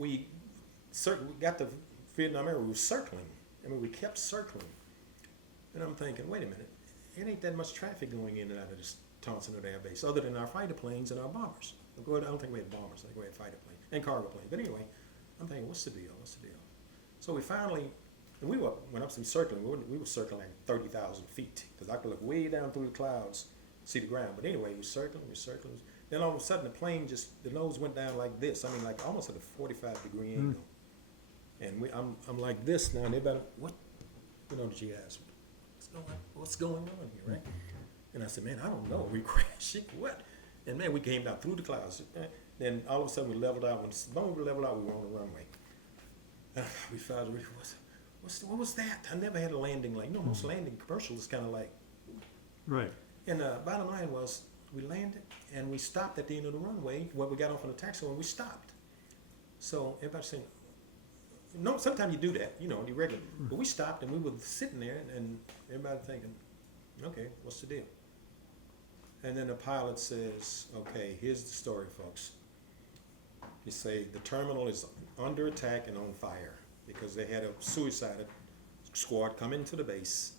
we we got to Vietnam area. We were circling. I mean, we kept circling, and I'm thinking, wait a minute, it ain't that much traffic going in and out of this Thompson Air Base, other than our fighter planes and our bombers. I don't think we had bombers. I think we had fighter planes and cargo planes. But anyway, I'm thinking, what's the deal? What's the deal? So we finally, and we went up some circling. We were circling like 30,000 feet because I could look way down through the clouds, see the ground. But anyway, we circling. Then all of a sudden, the plane the nose went down like this. I mean, like almost at a 45-degree angle. And I'm like this now, and everybody, what? Did you ask? What's going on here, right? And I said, man, I don't know. We crashing, what? And man, we came down through the clouds. Then all of a sudden we leveled out. When we leveled out, we were on the runway. We found, what was that? I never had a landing like, most landing commercials is kind of like. Right. And bottom line was, we landed and we stopped at the end of the runway. When we got off on the taxiway, we stopped. So everybody's saying, no, sometimes you do that, the regular. But we stopped and we were sitting there and everybody thinking, okay, what's the deal? And then the pilot says, okay, here's the story, folks. He say the terminal is under attack and on fire because they had a suicide squad come into the base,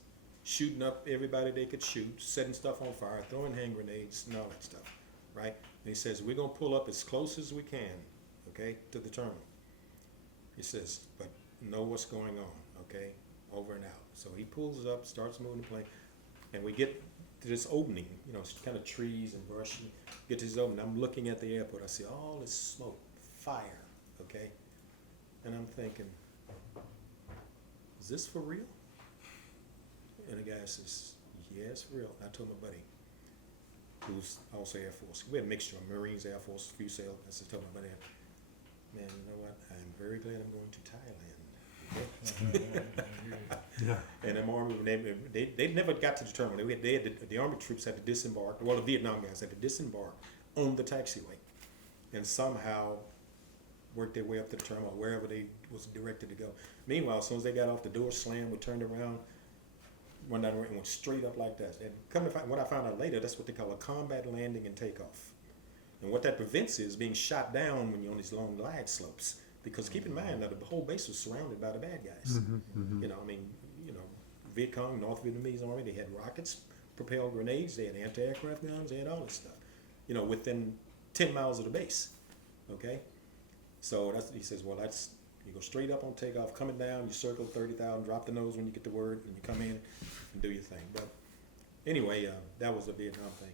shooting up everybody they could shoot, setting stuff on fire, throwing hand grenades and all that stuff, right? And he says, we're going to pull up as close as we can, okay, to the terminal. He says, but know what's going on, okay, over and out. So he pulls up, starts moving the plane, and we get to this opening, it's kind of trees and brush. Get to this opening. I'm looking at the airport. I see all this smoke, fire, okay? And I'm thinking, is this for real? And the guy says, yeah, it's for real. I told my buddy, who's also Air Force. We had a mixture of Marines, Air Force, Fusel. I said, told my buddy, man, you know what? I'm very glad I'm going to Thailand. Yeah. And the Army, they never got to the terminal. The Army troops had to disembark. Well, the Vietnam guys had to disembark on the taxiway, and somehow work their way up to the terminal, wherever they was directed to go. Meanwhile, as soon as they got off, the door slammed, we turned around, went down and went straight up like that. And come to find, what I found out later, that's what they call a combat landing and takeoff. And what that prevents is being shot down when you're on these long glide slopes. Because keep in mind that the whole base was surrounded by the bad guys. Viet Cong, North Vietnamese Army, they had rockets, propelled grenades, they had anti-aircraft guns, they had all this stuff, within 10 miles of the base, okay? So he says, well, you go straight up on takeoff, coming down, you circle 30,000, drop the nose when you get the word, and you come in and do your thing. But anyway, that was the Vietnam thing.